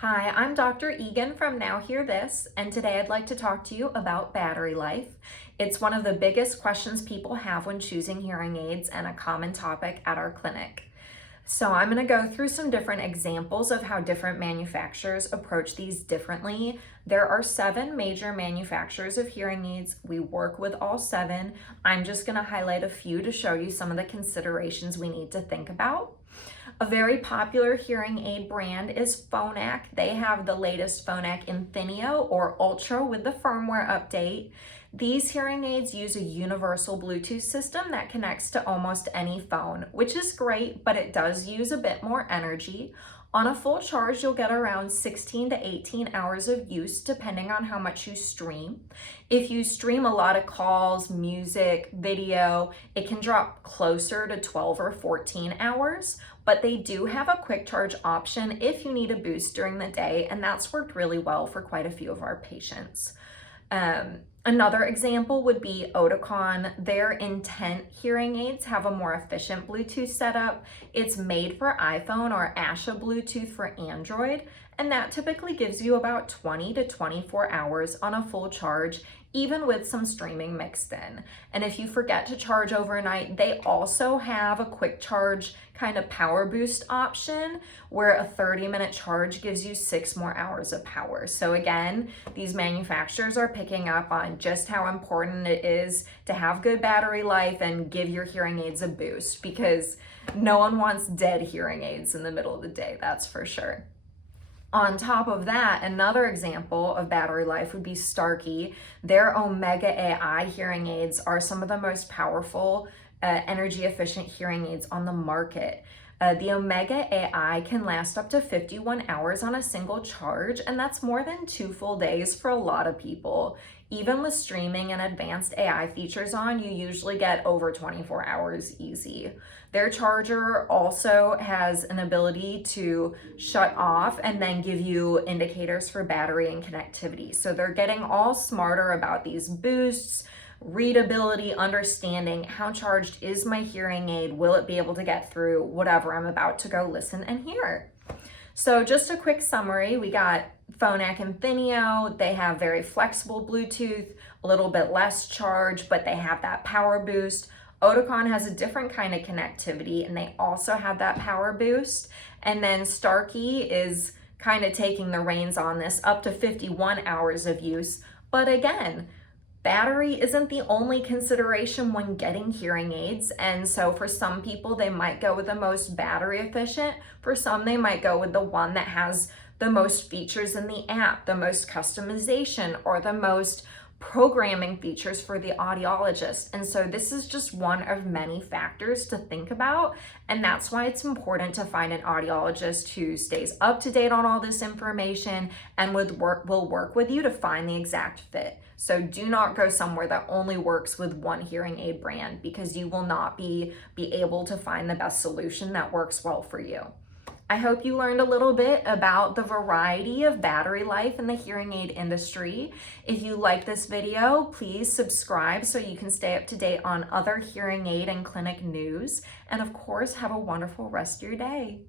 Hi, I'm Dr. Egan from Now Hear This, and today I'd like to talk to you about battery life. It's one of the biggest questions people have when choosing hearing aids and a common topic at our clinic. So I'm going to go through some different examples of how different manufacturers approach these differently. There are 7 major manufacturers of hearing aids. We work with all 7. I'm just going to highlight a few to show you some of the considerations we need to think about. A very popular hearing aid brand is Phonak. They have the latest Phonak Infinio or Ultra with the firmware update. These hearing aids use a universal Bluetooth system that connects to almost any phone, which is great, but it does use a bit more energy. On a full charge, you'll get around 16 to 18 hours of use, depending on how much you stream. If you stream a lot of calls, music, video, it can drop closer to 12 or 14 hours, but they do have a quick charge option if you need a boost during the day, and that's worked really well for quite a few of our patients. Another example would be Oticon. Their Intent hearing aids have a more efficient Bluetooth setup. It's made for iPhone or Asha Bluetooth for Android, and that typically gives you about 20 to 24 hours on a full charge, even with some streaming mixed in. And if you forget to charge overnight, they also have a quick charge kind of power boost option where a 30-minute charge gives you 6 more hours of power. So again, these manufacturers are picking up on just how important it is to have good battery life and give your hearing aids a boost, because no one wants dead hearing aids in the middle of the day, that's for sure. On top of that, another example of battery life would be Starkey. Their Omega AI hearing aids are some of the most powerful energy efficient hearing aids on the market. The Omega AI can last up to 51 hours on a single charge, and that's more than 2 full days for a lot of people. Even with streaming and advanced AI features on, you usually get over 24 hours easy. Their charger also has an ability to shut off and then give you indicators for battery and connectivity. So they're getting all smarter about these boosts, readability, understanding how charged is my hearing aid, will it be able to get through whatever I'm about to go listen and hear. So just a quick summary, we got Phonak Infinio. They have very flexible Bluetooth, a little bit less charge, but they have that power boost. Oticon has a different kind of connectivity, and they also have that power boost. And then Starkey is kind of taking the reins on this, up to 51 hours of use. But again, battery isn't the only consideration when getting hearing aids, and so for some people they might go with the most battery efficient. For some, they might go with the one that has the most features in the app, the most customization, or the most programming features for the audiologist. And so this is just one of many factors to think about, and that's why it's important to find an audiologist who stays up to date on all this information and will work with you to find the exact fit. So do not go somewhere that only works with one hearing aid brand, because you will not be able to find the best solution that works well for you. I hope you learned a little bit about the variety of battery life in the hearing aid industry. If you like this video, please subscribe so you can stay up to date on other hearing aid and clinic news. And of course, have a wonderful rest of your day.